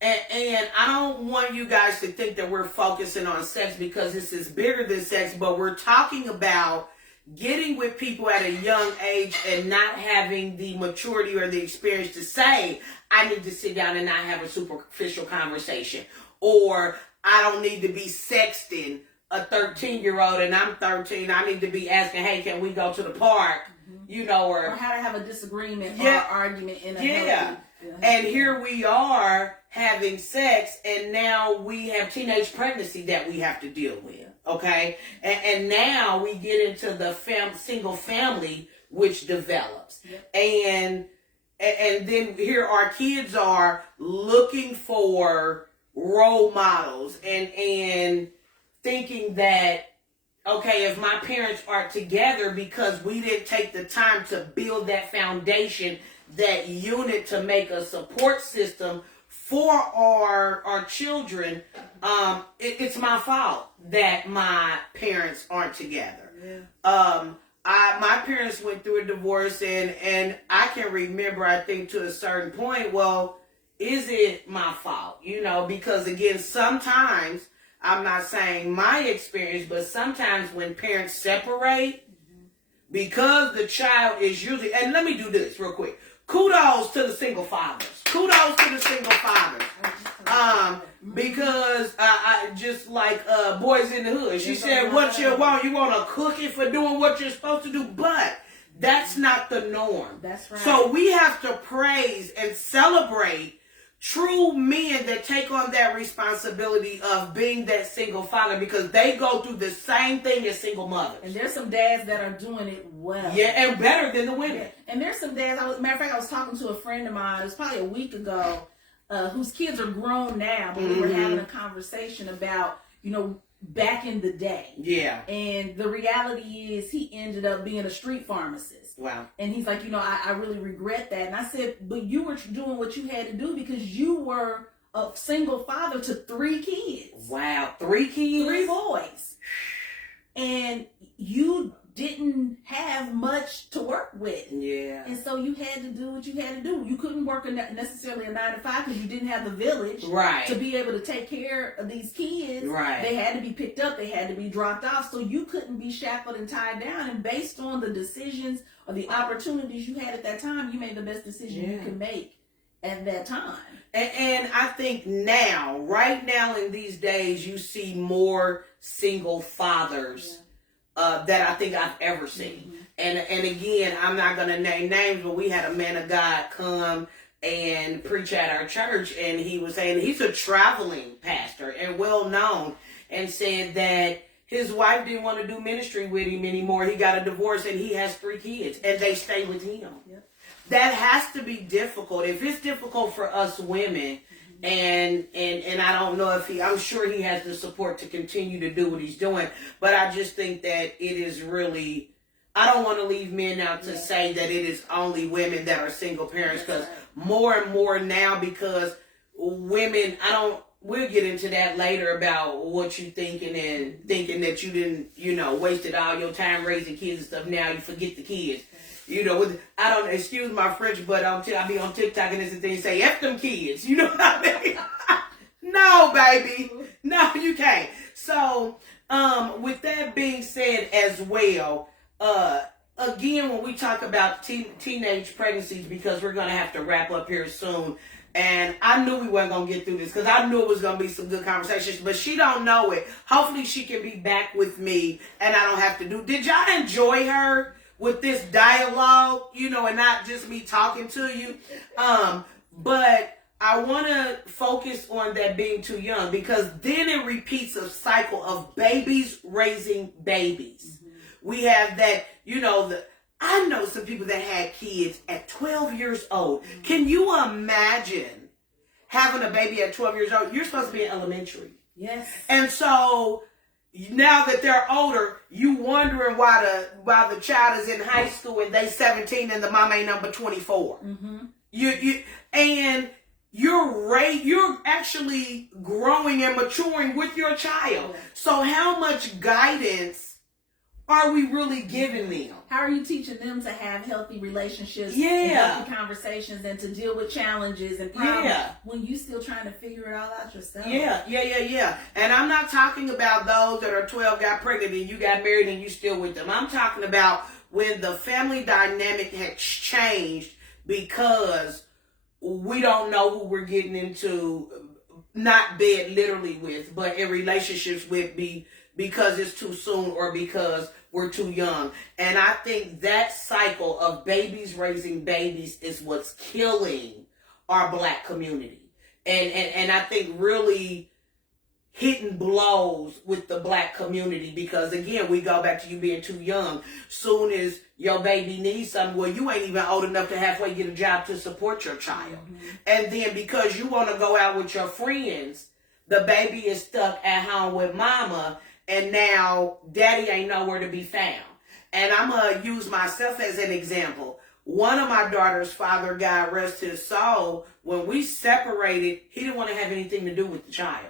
And I don't want you guys to think that we're focusing on sex because this is bigger than sex, but we're talking about getting with people at a young age and not having the maturity or the experience to say, I need to sit down and not have a superficial conversation. Or I don't need to be sexting a 13-year-old and I'm 13. I need to be asking, hey, can we go to the park? You know, or how to have a disagreement or argument in a healthy. And here we are having sex, and now we have teenage pregnancy that we have to deal with. Okay, and now we get into the single family, which develops, and then here our kids are looking for role models and thinking that, okay, if my parents aren't together because we didn't take the time to build that foundation, that unit to make a support system for our children, it's my fault that my parents aren't together. My parents went through a divorce, and I can remember, I think to a certain point, well, is it my fault? You know, because again, sometimes, I'm not saying my experience, but sometimes when parents separate, because the child is usually, and let me do this real quick. Kudos to the single fathers. Kudos to the single fathers. Because I just like Boys in the Hood. She said, what you want? You want a cookie for doing what you're supposed to do? But that's not the norm. That's right. So we have to praise and celebrate true men that take on that responsibility of being that single father, because they go through the same thing as single mothers. And there's some dads that are doing it well. Yeah, and better than the women. Yeah. And there's some dads, matter of fact, I was talking to a friend of mine, it was probably a week ago, whose kids are grown now, but we were having a conversation about, you know, back in the day. Yeah. And the reality is he ended up being a street pharmacist. Wow. And he's like, you know, I really regret that. And I said, but you were doing what you had to do because you were a single father to 3 kids. Wow. 3 kids? 3 boys. And you didn't have much to work with. Yeah. And so you had to do what you had to do. You couldn't work necessarily a 9 to 5 because you didn't have the village Right. to be able to take care of these kids. Right. They had to be picked up. They had to be dropped off. So you couldn't be shackled and tied down. And based on the decisions or the opportunities you had at that time, you made the best decision you could make at that time. And I think now, right now in these days, you see more single fathers that I think I've ever seen. And again, I'm not going to name names, but we had a man of God come and preach at our church, and he was saying he's a traveling pastor and well known, and said that his wife didn't want to do ministry with him anymore. He got a divorce and he has 3 kids, and they stay with him. Yep. That has to be difficult. If it's difficult for us women, and I don't know if I'm sure he has the support to continue to do what he's doing, but I just think that it is really, I don't want to leave men out to say that it is only women that are single parents, because more and more now, because women, we'll get into that later about what you thinking and thinking that you didn't, wasted all your time raising kids and stuff. Now you forget the kids. I don't, excuse my French, but I be on TikTok and this and thing say, F them kids. You know what I mean? No, baby. No, you can't. So, with that being said as well, again, when we talk about teenage pregnancies, because we're going to have to wrap up here soon, and I knew we weren't going to get through this because I knew it was going to be some good conversations, but she don't know it. Hopefully she can be back with me and I don't have to do. Did y'all enjoy her with this dialogue, and not just me talking to you? But I want to focus on that being too young, because then it repeats a cycle of babies raising babies. We have that, I know some people that had kids at 12 years old. Can you imagine having a baby at 12 years old? You're supposed to be in elementary. Yes. And so now that they're older, you wondering why the child is in high school and they 17 and the mom ain't number 24. You're actually growing and maturing with your child. So how much guidance are we really giving them? How are you teaching them to have healthy relationships, and healthy conversations, and to deal with challenges and problems when you still trying to figure it all out yourself? Yeah. And I'm not talking about those that are 12, got pregnant, and you got married and you still with them. I'm talking about when the family dynamic has changed because we don't know who we're getting into, not bed literally with, but in relationships with, because it's too soon or because we're too young. And I think that cycle of babies raising babies is what's killing our Black community. And I think really hitting blows with the Black community, because again, we go back to you being too young. Soon as your baby needs something, well, you ain't even old enough to halfway get a job to support your child. And then because you want to go out with your friends, the baby is stuck at home with mama, and now daddy ain't nowhere to be found. And I'm going to use myself as an example. One of my daughter's father, God rest his soul, when we separated, he didn't want to have anything to do with the child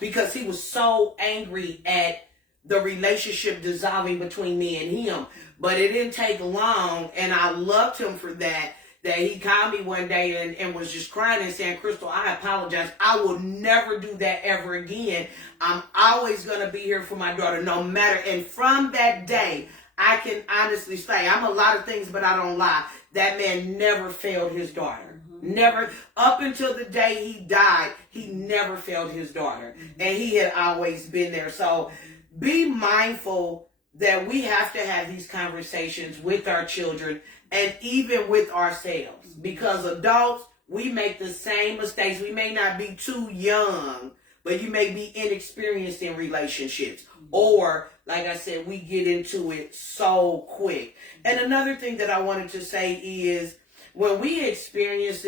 because he was so angry at the relationship dissolving between me and him. But it didn't take long, and I loved him for that he called me one day and was just crying and saying, Crystal, I apologize. I will never do that ever again. I'm always going to be here for my daughter, no matter. And from that day, I can honestly say, I'm a lot of things, but I don't lie. That man never failed his daughter. Never. Up until the day he died, he never failed his daughter. And he had always been there. So be mindful that we have to have these conversations with our children and even with ourselves, because adults, we make the same mistakes. We may not be too young, but you may be inexperienced in relationships, or like I said, we get into it so quick. And another thing that I wanted to say is when we experience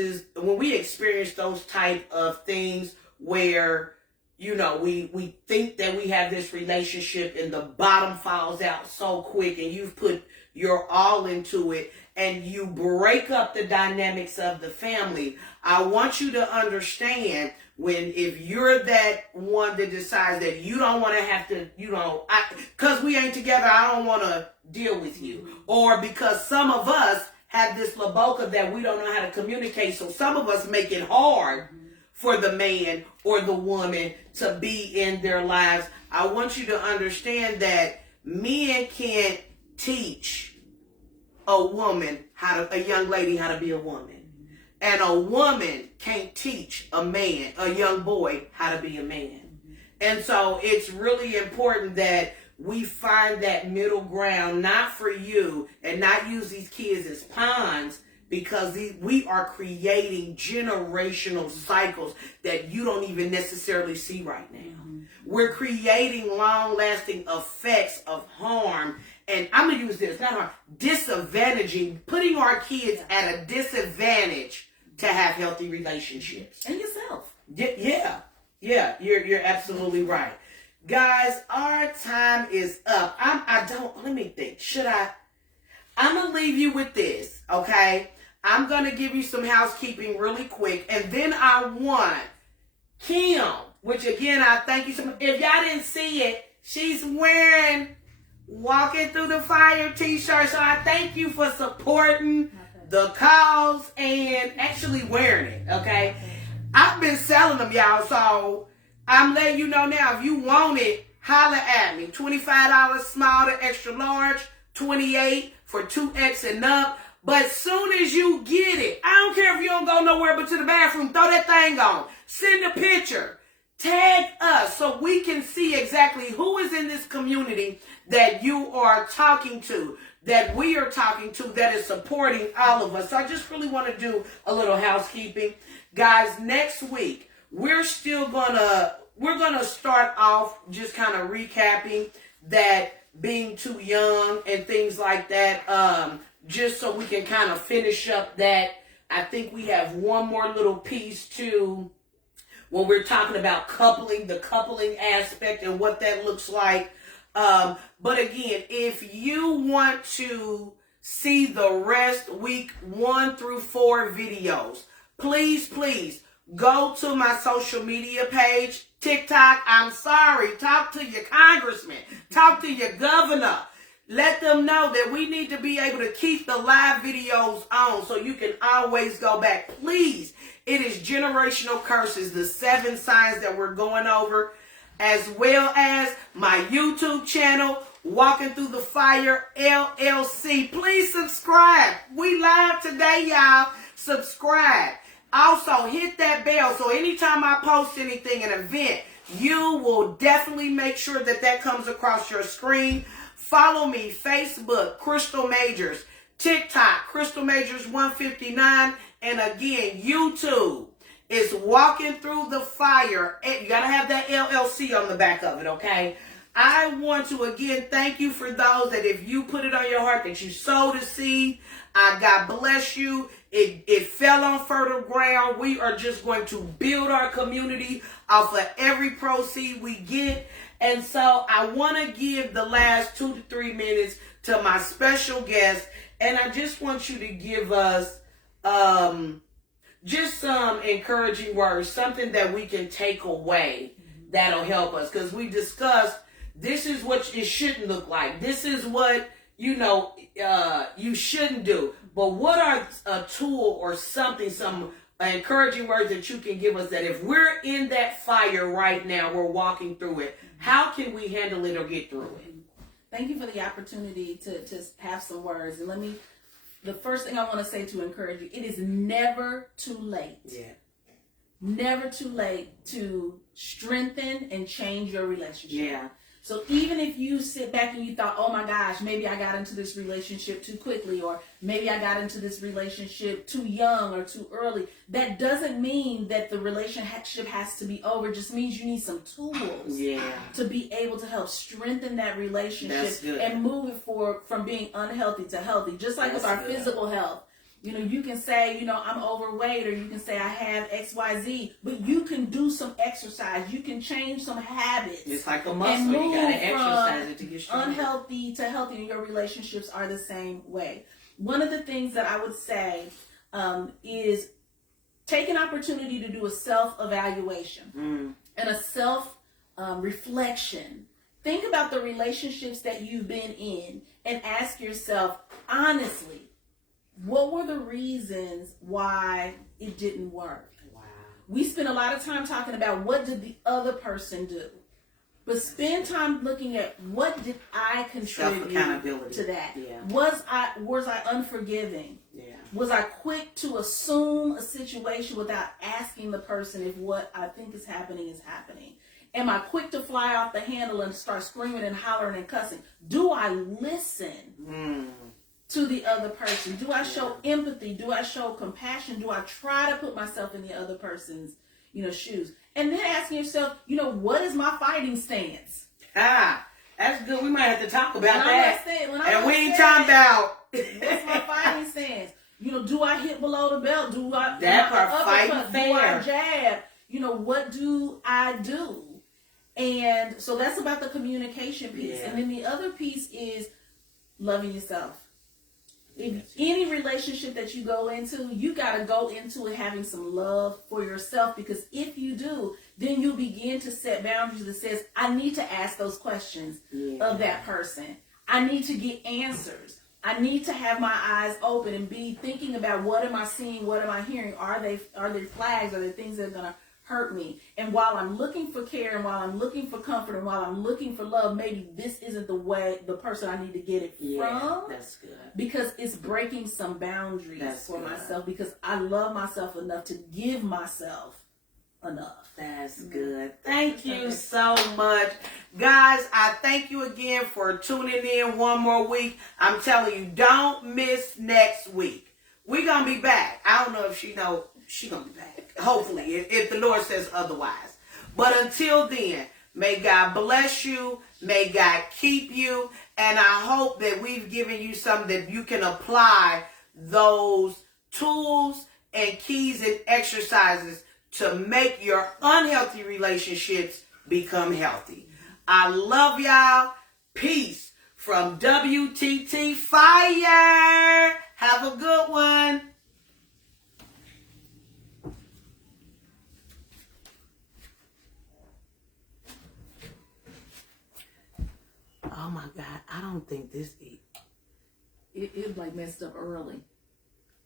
those type of things where we think that we have this relationship and the bottom falls out so quick, and you've put your all into it, and you break up the dynamics of the family. I want you to understand, if you're that one that decides that you don't want to have to, because we ain't together, I don't want to deal with you. Or because some of us have this laboka that we don't know how to communicate. So some of us make it hard for the man or the woman to be in their lives. I want you to understand that men can't teach a woman a young lady how to be a woman. And a woman can't teach a man, a young boy, how to be a man. And so it's really important that we find that middle ground, not for you, and not use these kids as pawns, because we are creating generational cycles that you don't even necessarily see right now. We're creating long-lasting effects of harm, and I'm going to use this, not harm, disadvantaging, putting our kids at a disadvantage to have healthy relationships. And yourself. Yeah, you're absolutely right. Guys, our time is up. Let me think. I'm going to leave you with this, okay? I'm going to give you some housekeeping really quick, and then I want Kim, which again, I thank you so much. If y'all didn't see it, she's wearing Walking Through the Fire t-shirt, so I thank you for supporting the cause and actually wearing it, okay? I've been selling them, y'all, so I'm letting you know now, if you want it, holler at me. $25 small to extra large, $28 for 2X and up. But soon as you get it, I don't care if you don't go nowhere but to the bathroom, throw that thing on. Send a picture. Tag us so we can see exactly who is in this community that you are talking to, that we are talking to, that is supporting all of us. So I just really want to do a little housekeeping. Guys, next week, we're gonna start off just kind of recapping that being too young and things like that, just so we can kind of finish up that. I think we have one more little piece too when we're talking about the coupling aspect and what that looks like. But again, if you want to see the rest week 1 through 4 videos, please go to my social media page, TikTok. I'm sorry. Talk to your congressman. Talk to your governor. Let them know that we need to be able to keep the live videos on so you can always go back. Please. It is generational curses, the 7 signs that we're going over, as well as my YouTube channel, Walking Through the Fire LLC. Please subscribe. We live today, y'all. Subscribe. Also, hit that bell so anytime I post anything, an event, you will definitely make sure that comes across your screen. Follow me, Facebook, Crystal Majors, TikTok, Crystal Majors 159, and again, YouTube is Walking Through the Fire. You got to have that LLC on the back of it, okay? I want to, again, thank you for those that if you put it on your heart that you sowed a seed, God bless you. It fell on fertile ground. We are just going to build our community off of every proceed we get. And so I want to give the last 2 to 3 minutes to my special guest. And I just want you to give us just some encouraging words, something that we can take away that'll help us. Because we discussed this is what it shouldn't look like. This is what, you shouldn't do. But what are a tool or something, some encouraging words that you can give us that if we're in that fire right now, we're walking through it, how can we handle it or get through it? Thank you for the opportunity to have some words. And the first thing I want to say to encourage you, it is never too late. Yeah. Never too late to strengthen and change your relationship. Yeah. So even if you sit back and you thought, oh my gosh, maybe I got into this relationship too quickly, or maybe I got into this relationship too young or too early, that doesn't mean that the relationship has to be over. It just means you need some tools to be able to help strengthen that relationship and move it forward from being unhealthy to healthy. Just like with our physical health. You can say, I'm overweight, or you can say I have XYZ, but you can do some exercise. You can change some habits. It's like a muscle. You got to exercise it to get stronger. Unhealthy to healthy, and your relationships are the same way. One of the things that I would say is take an opportunity to do a self-evaluation and a self-reflection. think about the relationships that you've been in and ask yourself, honestly, what were the reasons why it didn't work? Wow. We spend a lot of time talking about what did the other person do. But spend time looking at what did I contribute to that? Yeah. Was I unforgiving? Yeah. Was I quick to assume a situation without asking the person if what I think is happening is happening? Am I quick to fly off the handle and start screaming and hollering and cussing? Do I listen to the other person? Do I show empathy? Do I show compassion? Do I try to put myself in the other person's, shoes? And then asking yourself, what is my fighting stance? That's good. We might have to talk about that. And we ain't talking about what's my fighting stance? Do I hit below the belt? Do I fighting fair? Do I jab? What do I do? And so that's about the communication piece. Yeah. And then the other piece is loving yourself. In any relationship that you go into, you got to go into it having some love for yourself, because if you do, then you begin to set boundaries that says, I need to ask those questions of that person. I need to get answers. I need to have my eyes open and be thinking about, what am I seeing? What am I hearing? Are they flags? Are there things that are going to hurt me? And while I'm looking for care, and while I'm looking for comfort, and while I'm looking for love, maybe this isn't the person I need to get it from. That's good. Because it's breaking some boundaries for myself, because I love myself enough to give myself enough. That's good. Thank you so much. Guys, I thank you again for tuning in one more week. I'm telling you, don't miss next week. We're going to be back. I don't know if she's going to be back. Hopefully, if the Lord says otherwise. But until then, may God bless you. May God keep you. And I hope that we've given you something that you can apply those tools and keys and exercises to make your unhealthy relationships become healthy. I love y'all. Peace from WTT Fire. Have a good one. Oh my God, I don't think this it like messed up early.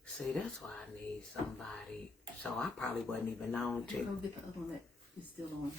See, that's why I need somebody. So I probably wasn't even on to. Go get the other one that is still on.